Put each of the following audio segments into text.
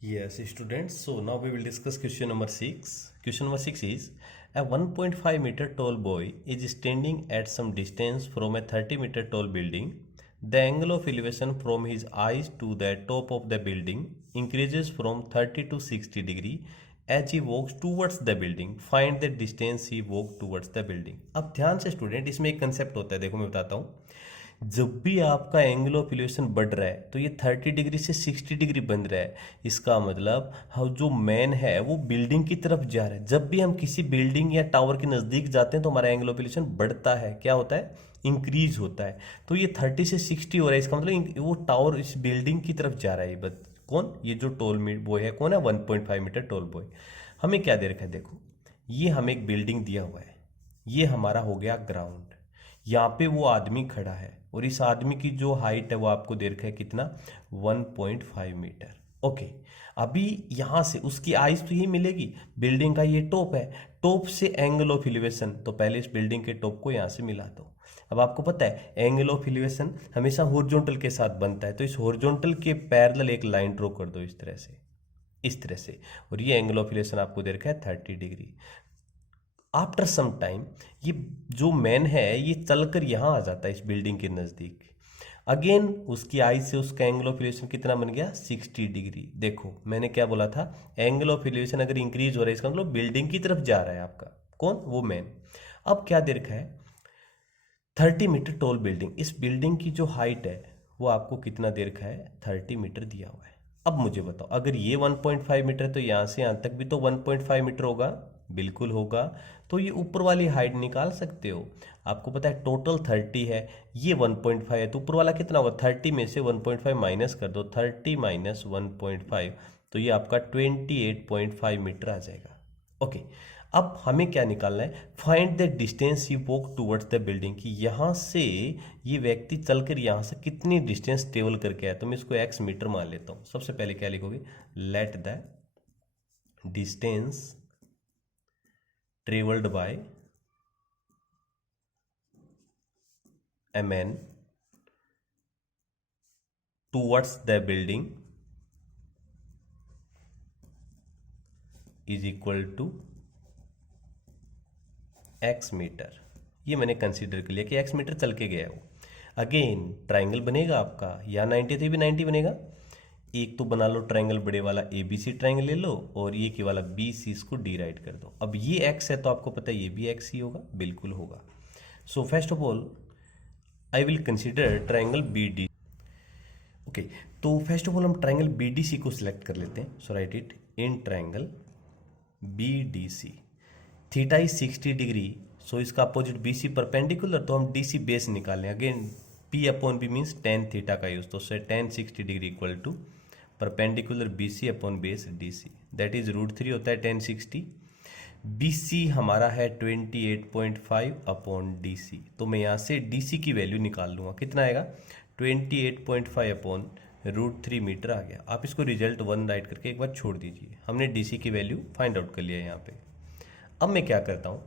Yes, students. So now we will discuss question number 6. Question number 6 is a 1.5-meter tall boy is standing at some distance from a 30-meter tall building. The angle of elevation from his eyes to the top of the building increases from 30 to 60 degree as he walks towards the building. Find the distance he walked towards the building. अब ध्यान से student, इसमें एक concept होता है, देखो मैं बताता हूँ। जब भी आपका एंगल ऑफ इलेवेशन बढ़ रहा है तो ये 30 डिग्री से 60 डिग्री बन रहा है। इसका मतलब हम जो मैन है वो बिल्डिंग की तरफ जा रहा है। जब भी हम किसी बिल्डिंग या टावर के नज़दीक जाते हैं तो हमारा एंगल ऑफ इलेवेशन बढ़ता है। क्या होता है? इंक्रीज होता है। तो ये 30 से 60 हो रहा है, इसका मतलब वो टावर इस बिल्डिंग की तरफ जा रहा है। बस कौन? ये जो टोल बॉय है, कौन है? 1.5 मीटर टोल बॉय। हमें क्या दे रखा है? देखो, ये हमें एक बिल्डिंग दिया हुआ है, ये हमारा हो गया ग्राउंड। यहाँ पे वो आदमी खड़ा है और इस आदमी की जो हाइट है वो आपको दे रखा है कितना? 1.5 मीटर। ओके, अभी यहाँ से उसकी आइज तो यही मिलेगी, बिल्डिंग का ये टॉप है, टॉप से एंगल ऑफ इलिवेशन, तो पहले इस बिल्डिंग के टॉप को यहाँ से मिला दो। अब आपको पता है एंगल ऑफ इलिवेशन हमेशा हॉरिजॉन्टल के साथ बनता है, तो इस हॉरिजॉन्टल के पैरेलल एक लाइन ड्रॉ कर दो इस तरह से, इस तरह से, और ये एंगल ऑफ इलिवेशन आपको दे रखा है 30 डिग्री। आफ्टर सम टाइम ये जो मैन है ये चलकर यहाँ आ जाता है इस बिल्डिंग के नज़दीक। अगेन उसकी आई से उसका एंगल ऑफ इलेवेशन कितना बन गया? 60 डिग्री। देखो मैंने क्या बोला था, एंगल ऑफ इलेवेशन अगर इंक्रीज हो रहा है इसका मतलब बिल्डिंग की तरफ जा रहा है आपका। कौन? वो मैन। अब क्या दे रखा है? 30 मीटर टॉल बिल्डिंग। इस बिल्डिंग की जो हाइट है वो आपको कितना दे रखा है? 30 मीटर दिया हुआ है। अब मुझे बताओ, अगर ये 1.5 मीटर है तो यहाँ से यहाँ तक भी तो 1.5 मीटर होगा। बिल्कुल होगा। तो ये ऊपर वाली हाइट निकाल सकते हो। आपको पता है टोटल 30 है, ये 1.5 है, तो ऊपर वाला कितना होगा? 30 में से 1.5 माइनस कर दो, 30 माइनस 1.5, तो ये आपका 28.5 मीटर आ जाएगा। ओके, अब हमें क्या निकालना है? Find the distance he walk towards the building, कि यहाँ से ये व्यक्ति चलकर यहाँ से कितनी डिस्टेंस ट्रेवल करके आया। तो मैं इसको x मीटर मान लेता हूँ। सबसे पहले क्या लिखोगे? Let the distance travelled by a man towards the building is equal to x metre. ये मैंने कंसीडर कर लिया कि x मीटर चल के गया वो। अगेन ट्राइंगल बनेगा आपका, या 90 थे भी 90 बनेगा। एक तो बना लो ट्राइंगल बड़े वाला, ABC ट्राइंगल ले लो, और ये के वाला BC इसको डी राइट कर दो। अब ये x है तो आपको पता है ये भी x ही होगा, बिल्कुल होगा। So first of all I will consider triangle BD। Okay, तो फर्स्ट ऑफ ऑल हम ट्राइंगल BDC को सिलेक्ट कर लेते हैं। So right it in triangle BDC। Theta is 60 degree, so इसका अपोजिट BC परपेंडिकुलर, तो हम DC बेस निकालें। Again P upon B means tan theta का यूज, तो से tan 60 degree equal to perpendicular BC upon base DC, that is √3 होता है 10 60। BC हमारा है 28.5 अपॉन DC, तो मैं यहाँ से DC की वैल्यू निकाल लूँगा। कितना आएगा? 28.5 अपॉन √3 मीटर आ गया। आप इसको रिजल्ट 1 राइट करके एक बार छोड़ दीजिए। हमने DC की वैल्यू फाइंड आउट कर लिया है यहाँ पे। अब मैं क्या करता हूँ,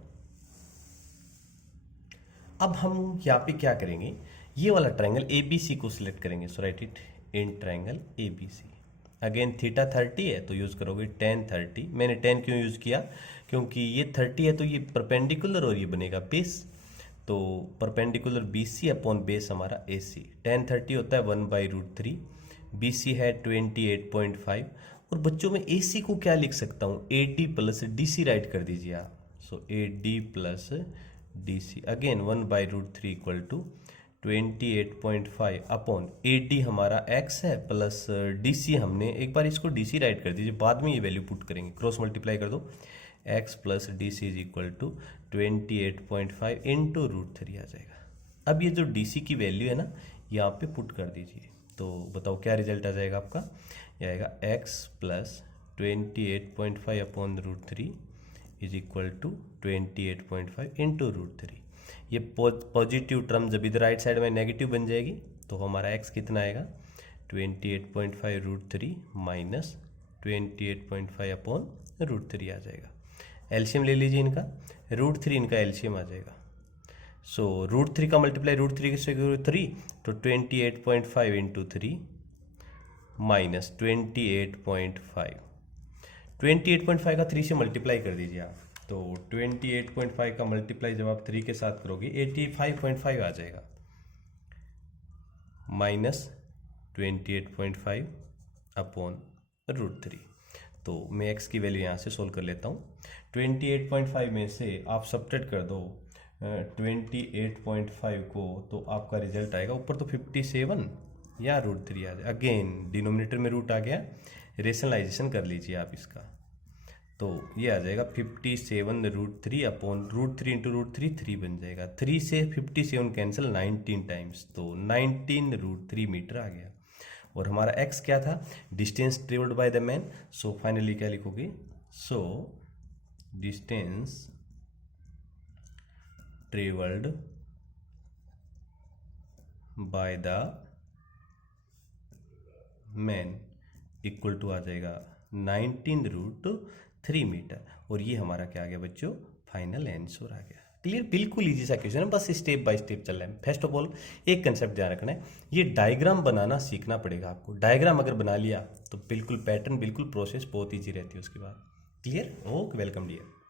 अब हम यहाँ पे क्या करेंगे, ये वाला ट्राइंगल ABC को सिलेक्ट करेंगे। So right it in triangle ABC। Again theta 30 है तो यूज़ करोगे tan 30। मैंने 10 क्यों यूज़ किया? क्योंकि ये 30 है तो ये परपेंडिकुलर और ये बनेगा बेस, तो परपेंडिकुलर BC अपॉन बेस हमारा AC। tan 30 होता है 1/√3, BC है 28.5, और बच्चों में AC को क्या लिख सकता हूँ? AD प्लस DC राइट कर दीजिए आप। So AD plus DC, again 1/√3 equal to 28.5 upon AD हमारा x है प्लस DC, हमने एक बार इसको DC राइट कर दीजिए, बाद में ये वैल्यू पुट करेंगे, क्रॉस मल्टीप्लाई कर दो। x plus DC is equal to 28.5 into √3 आ जाएगा। अब ये जो DC की वैल्यू है ना, यहाँ पे पुट कर दीजिए, तो बताओ क्या रिजल्ट आ जाएगा आपका? ये आएगा x plus 28.5 upon √3 is equal to 28.5 into √3। ये पॉजिटिव टर्म जब इधर राइट साइड में नेगेटिव बन जाएगी तो हमारा x कितना आएगा? 28.5 √3 माइनस 28.5 अपॉन √3 आ जाएगा। एलसीएम ले लीजिए इनका, √3 इनका एलसीएम आ जाएगा। सो √3 का मल्टीप्लाई √3 से 3, तो 28.5 इंटू 3 माइनस 28.5। 28.5 का 3 से मल्टीप्लाई कर दीजिए आप, तो 28.5 का मल्टीप्लाई जब आप 3 के साथ करोगे 85.5 आ जाएगा, माइनस 28.5 अपॉन √3। तो मैं x की वैल्यू यहाँ से सोल्व कर लेता हूँ। 28.5 में से आप सब्ट्रैक्ट कर दो 28.5 को, तो आपका रिजल्ट आएगा ऊपर तो 57 या √3 आ जाए। अगेन डिनोमिनेटर में रूट आ गया, रेशनलाइजेशन कर लीजिए आप इसका, तो ये आ जाएगा 57√3 अपॉन √3 इंटू √3 3 बन जाएगा। 3 से 57 कैंसिल 19 टाइम्स, तो 19√3 मीटर आ गया। और हमारा x क्या था, distance travelled by the man. So finally क्या लिखोगे, so distance travelled by the man equal to आ जाएगा 19√3 मीटर। और ये हमारा क्या आ गया बच्चों, फाइनल आंसर आ गया। क्लियर, बिल्कुल इजी सा क्वेश्चन है, बस स्टेप बाय स्टेप चल रहा है। फर्स्ट ऑफ ऑल एक कंसेप्ट ध्यान रखना है, ये डायग्राम बनाना सीखना पड़ेगा आपको। डायग्राम अगर बना लिया तो बिल्कुल पैटर्न, बिल्कुल प्रोसेस बहुत ईजी रहती है उसके बाद। Clear, okay, welcome dear.